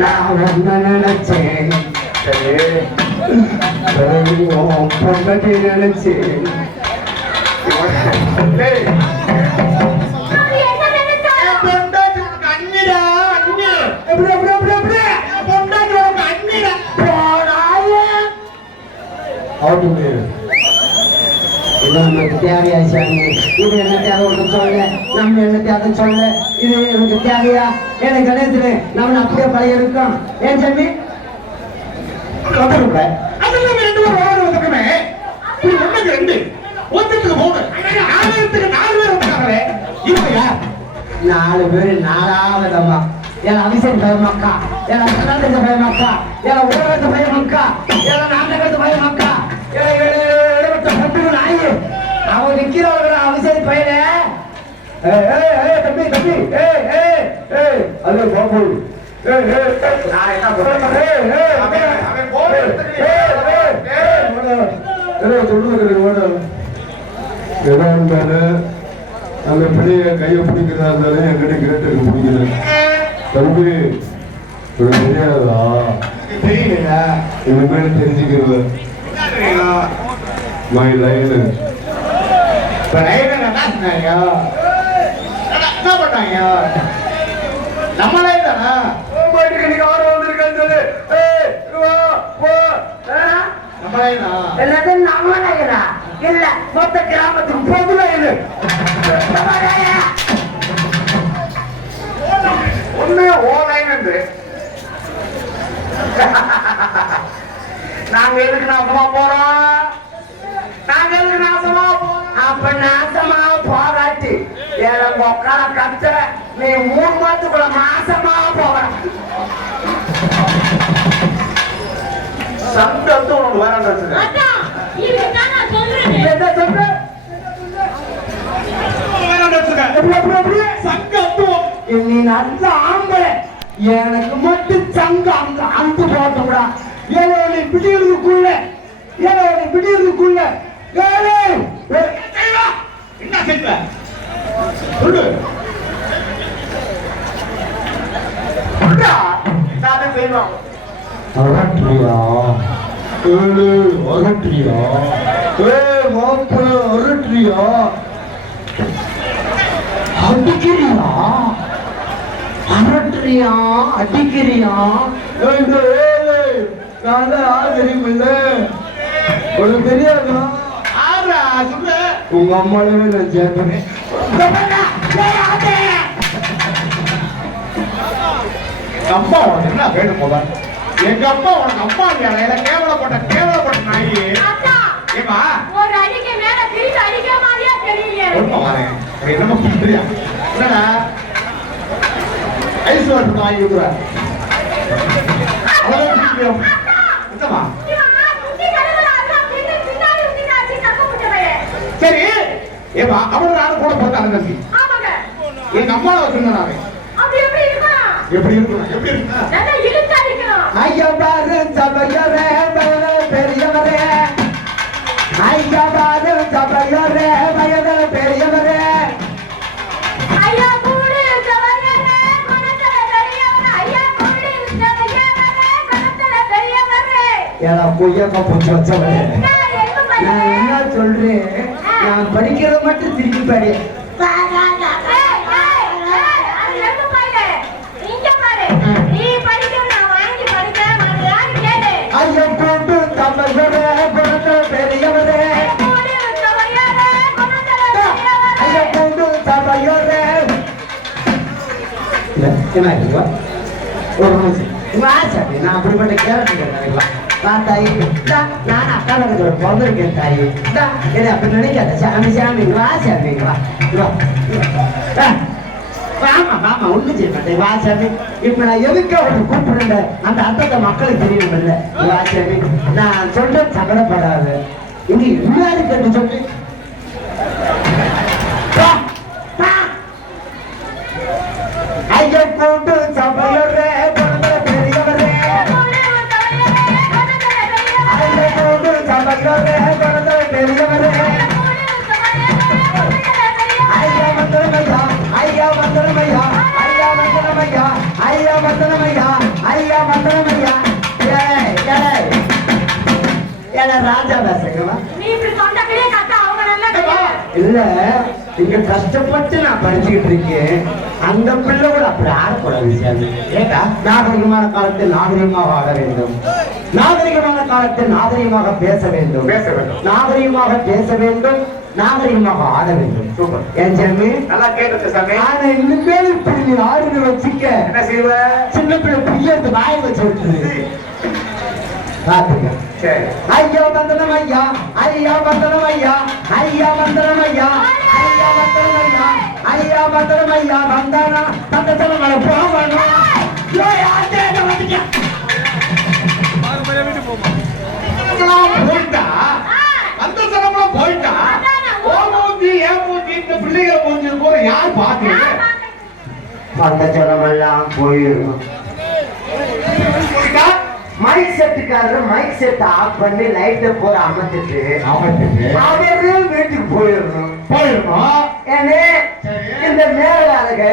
நான் நினைச்சேன் நினைச்சேன் இது நமக்கு தேவையா சாமி இது தேவை ஒன்று சொல்ல நம்ம என்ன தேவை சொல்ல இது எனக்கு தேவையா எனக்கு கணேசனே நம்ம அப்படியே பழைய இருக்கோம் ஏன் சாமி ஒத்துருப்ப அதெல்லாம் ரெண்டு பேரும் ஓடி வந்துருக்கமே இது ஒண்ணுக்கு ரெண்டு ஒத்துக்கு மூணு ஆயிரத்துக்கு நாலு பேர் வந்துட்டாங்களே இவங்க யார் அவன் நிக்கிறவங்க அவிசேட் பையனே. தம்பி தம்பி எதா இருந்தாலும் அந்த பிள்ளைய கையை பிடிக்கிறதா இருந்தாலும் என்கிட்ட கேட்டு பிடிக்கிறது. தம்பி தெரியாதா தெரியல இனிமேல் தெரிஞ்சுக்கிறது மை லைனு ரைடர் என்ன சொன்னாங்க என்ன பண்ணாங்க நம்ம லைன் தானா? இன்னைக்கு ஆர்டர் வந்திருக்கான்னு சொல்லு ஏய் இங்க வா போ நம்ம லைனா எல்லாத்தையும் நம்ம நகரா இல்ல மொத்த கிராமத்துக்கு பொதுல இது. உண்மையா ஓ லைன் என்று நாங்க எதுக்கு நாசமா போறோம்? நாங்க எதுக்கு நாசமா போறோம் அப்ப நாசமா போராட்டி. எனக்கு உட்கார கத்துற நீ மூணு மாசத்துக்குள்ள மாசமா போகிற சந்தத்து உனக்கு வேற. என்ன சொல்ற? நீ நல்ல ஆம்பளை. எனக்கு மட்டும் சங்க அங்க அந்து போட்டோம்டா நீ பிடிக்கிறதுக்குள்ள பிடிக்கிறதுக்குள்ள செய்வா என்ன செய்வ சொல்லு. செய்வோம் அரட்டியா ஏழு அரட்டியா ஏ மாப்பிள்ள அரட்டியா அடிக்கிறியா? அரட்டுறியா அடிக்கிறியா? இந்த நான் தான் தெரியாதா ஆறா சொல்லு உங்க அம்மாவே நான் சேர்த்தேன் எங்க அம்மா உனக்கு என்ன வேணும் போல எங்க அம்மா உனக்கு அம்மா இல்லையா? கேவலப்பட்ட கேவலப்பட்ட நாயி. ஏமா ஒரு அடிக்கு மேல திருப்பி அடிக்கிற மாதிரியே தெரியலையே. எனக்கு. ஒண்ணு வரேன். எனக்கு என்னமோ புரியா என்னடா? ஐஸ் வாட்டர் வாங்கி விடுற அவ்வளவு ஏமா அவன் நானும் கூட பார்த்தாங்க தம்பி. எங்க அம்மாவை சொன்னாரு அப்படி எப்படி இருக்கணும்? எப்படி இருக்கணும். ஐயா பாரு சபையோரே பெரியவரே ஐயா பாரு சபையோரே வயது பெரியவரே. ஏடா பொய்யாக்கா பூச்சி வச்சவரே நான்? என்ன சொல்றேன் நான் படிக்கிறத மட்டும் திருப்பி பாரு. என்ன? ஒரு நிமிஷம். நான் அப்படிப்பட்ட கேரக்டர்? வா தாயி, இந்தா, நான் அக்கா தங்கச்சியோட பிறந்திருக்கேன் தாயி. இந்தா, என்னை அப்படி நினைக்காத. சாமி, சாமி, வா சாமி, வா. வாமா, வாமா, ஒண்ணும் செய்ய மாட்டேன். வா சாமி. இப்ப நான் எதுக்கு அவனை கூப்பிடுறேன் அந்த அர்த்தத்தை மக்களுக்கு தெரியணும் வா சாமி நான் சொல்றேன் சங்கடப்படாது இங்க எல்லாரும் கேட்டு சொல்லு இல்ல இங்க கஷ்டப்பட்டு நான் படிச்சுக்கிட்டு இருக்கேன். அந்த பிள்ளை கூட அப்படி ஆடக்கூடாது சாமி ஏட்டா நாகரிகமான காலத்தில் நாகரிகமாக ஆட வேண்டும். நாகரிகமான காலத்தில் நாகரிகமாக பேச வேண்டும். பேச வேண்டும். நாகரிகமாக பேச வேண்டும். நாகரிகமாக ஆட வேண்டும். சூப்பர். என் சாமி? நல்லா கேட்டுச்சு சாமி. ஆனா இனிமேல் இப்படி நீ ஆடுன்னு வச்சுக்க. என்ன செய்வ? சின்ன பிள்ளை பிள்ளைக்கு வாய வச்சு விட்டுரு பாத்துக்க. சரி ஐயா வந்தனம் ஐயா ஐயா வந்தனம் ஐயா ஐயா வந்தனம் ஐயா ஐயா வந்தனம் ஐயா ஐயா வந்தனம் ஐயா வந்தானா தந்த தலைமலை போகணும். ஏய், ஆத்தே, இங்க வந்துக்க. போயிட்டா? அந்த சனம்லாம் போயிட்டா? ஓ மூஞ்சி ஏன் மூஞ்சி இந்த பிள்ளைகளை மூஞ்சி கூட யார் பாக்குறது யார் பார்க்கறது? வந்த மைக் செட்டுக்காரர் மைக் செட் ஆஃப் பண்ணி லைட்டை போற அமைச்சிட்டு அவத்துக்கு அவரே வீட்டுக்கு போயிடணும். போயிடணும். ஏன்னு இந்த மேலாளுக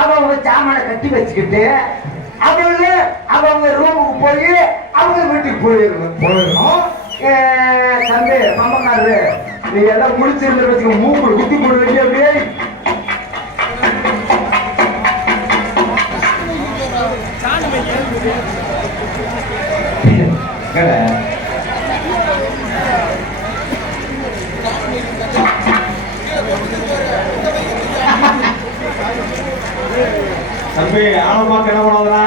அவங்க சாமான கட்டி வச்சுக்கிட்டு அவங்க அவங்க ரூமுக்கு போய் அவங்க வீட்டுக்கு போயிடணும். போயிடணும். தம்பி மம்மக்காரரு நீ எல்லாம் முடிச்சிருந்து வச்சுக்க மூக்கு குத்தி போட வேண்டிய அப்படியே. கடை தம்பி ஆழமா என்ன பண்ணுவாங்களா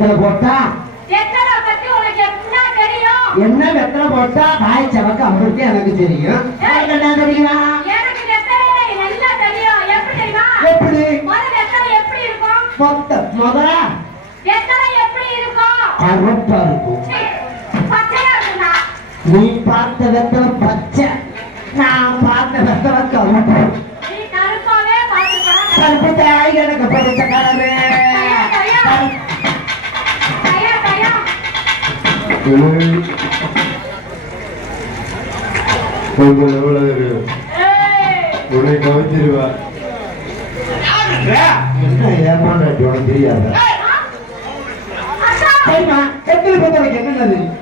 வெத்தலை போட்டா? என்ன வெத்தலை போட்டா? தாய் சவக்கு அம்புட்டு எனக்கு தெரியும். என்ன. எப்படி? மொத்த முதல்ல? கருப்பா இருக்கும். நீ பார்த்த வெத்தலை பச்சை. நான் பார்த்த வெத்தலை கருப்பு. கருப்பு தாய் எனக்கு பிடிச்ச கலரு. கொஞ்சம் எவ்வளவு ஏய், உன்னை கவனிச்சிருவா என்ன ஏமாண்டாட்டி உனக்கு பத்தி எனக்கு என்ன தெரியும்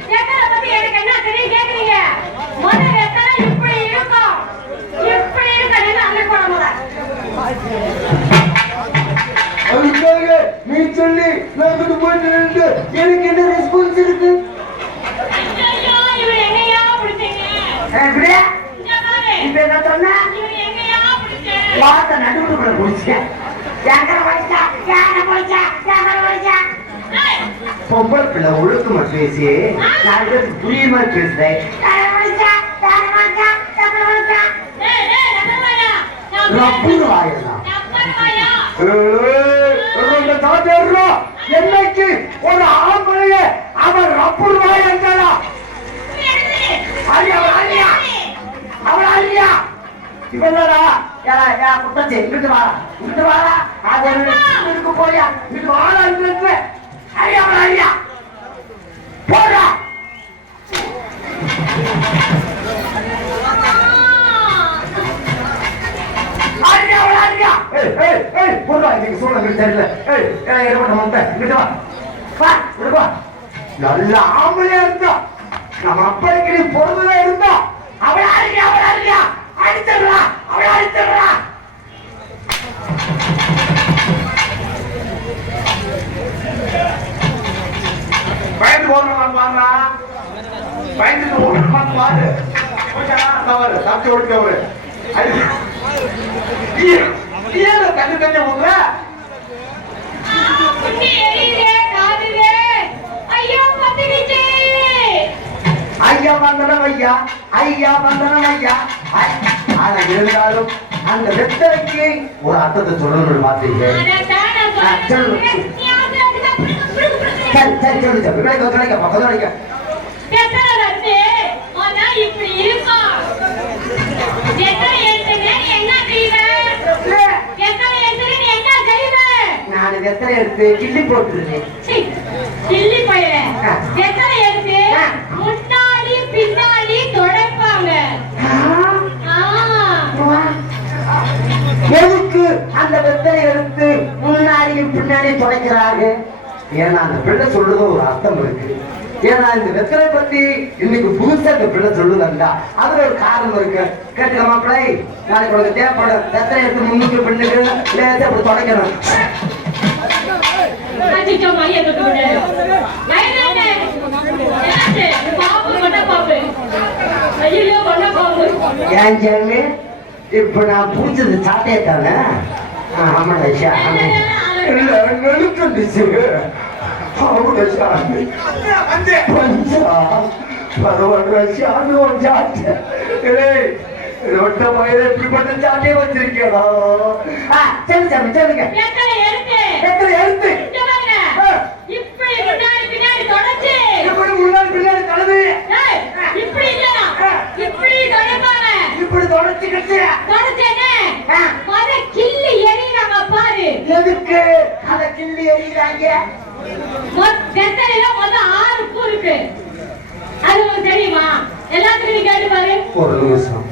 நீ சொல்லி நான் போயிட்டு எனக்கு என்ன ரெஸ்பான்ஸ் இருக்கு? இப்ப என்ன சொன்ன? இவரை எங்கேயா பிடிச்சீங்க? வார்த்தை நடுவுக்குள்ள குடிச்சேன் ஏங்கர வச்சா ஏங்கர பொம்பளை பிள்ளை ஒழுக்கமா பேசி நாலு புரியுமா பேசுறேன்? ஏய், ஏய், என்னைக்கு ஒரு ஆம்பளைய அவர் ரப்புன்னு வாய் வச்சானா இவளடா ஏடா ஏ குட்டச்சி இங்கிட்டு வாடா இங்கிட்டு வாடா அது இருக்கு போயா இங்கிட்டு வாடா இங்கிட்டு அவள் அழியா போடா நல்ல ஆம்பளையா இருந்தா நம்ம அப்பனுக்கு நீ பொறுமையா இருந்தா வந்தனம் ஐயா ஐயா வந்தனம் ஐயா. ஆனா இருந்தாலும் அந்த வெத்தலைக்கு ஒரு அர்த்தத்தை சொல்லணும்னு பார்த்தீங்க நான் ஆ, சொல்லு. சொல்றேன். நீ அது அதுதான் பிடுங்கு, பிடுங்கு, பிடுங்கு. சரி சரி சொல்லு சொல்லு விநாயக கொத்தனைக்க கொத்தனைக்க எத்தனை வந்து, ஆனா இப்படி இருக்கும். எத்தனை எடுத்துங்க, நீ என்ன செய்வ? எத்தனை எடுத்துங்க, நீ என்ன செய்வ? நான் வெத்தலை எடுத்து கிள்ளி போட்டுருந்தேன் சீ, சில்லி பயலே. ஆ. எத்தனை எடுத்து, ஆ. முன்னாடி பின்னாடி துடைப்பாங்க ஆ. எதுக்கு வெத்தலை எடுத்து முன்னாடியும் பின்னாடியும் துடைக்கிறாங்க ஏன்னா அந்த பிள்ளை சொல்றது ஒரு அர்த்தம் இருக்கு. ஏன்னா இந்த வெத்தலை பத்தி இன்னைக்கு புதுசா இந்த பிள்ளை சொல்லுதண்டா. அதுல ஒரு காரணம் இருக்கு. கேட்டுக்கமா பிள்ளை நாளைக்கு உனக்கு தேவைப்படும் வெத்தலை எடுத்து முன்னுக்கு பின்னுக்கு லேசா அப்படி துடைக்கணும். ஏன் ஜெயமே இப்ப நான் பூச்சது சாட்டையே தானே ஆமாடா சாமி நெழுத்துண்டுச்சு அவட சாமி வந்து பஞ்சா பரவாயில்ல சாமி ஒரு சாட்டை ரொட்ட பயிர இப்படிப்பட்ட சாட்டையே வச்சிருக்கேடா ஆ சரி சாமி சொல்லுங்க எத்தனை எழுத்து இங்க பாருங்க. இப்படி முன்னாடி பின்னாடி தொடச்சு. இப்படி முன்னாடி பின்னாடி கலந்து ஏய், இப்படி இல்ல. இப்படி தொடப்பாங்க. இப்படி தொடச்சுக்கிட்டு தொடச்சேனே. ஆ. முத கிள்ளி எறிகிறாங்க பாரு. எதுக்கு அதை கிள்ளி எறிகிறாங்க மொ- வெத்தலையில மொத ஆறு பூ இருக்கு. அது உங்களுக்கு தெரியுமா? எல்லாத்துக்கும் நீ கேட்டு பாரு. ஒரு நிமிஷம்.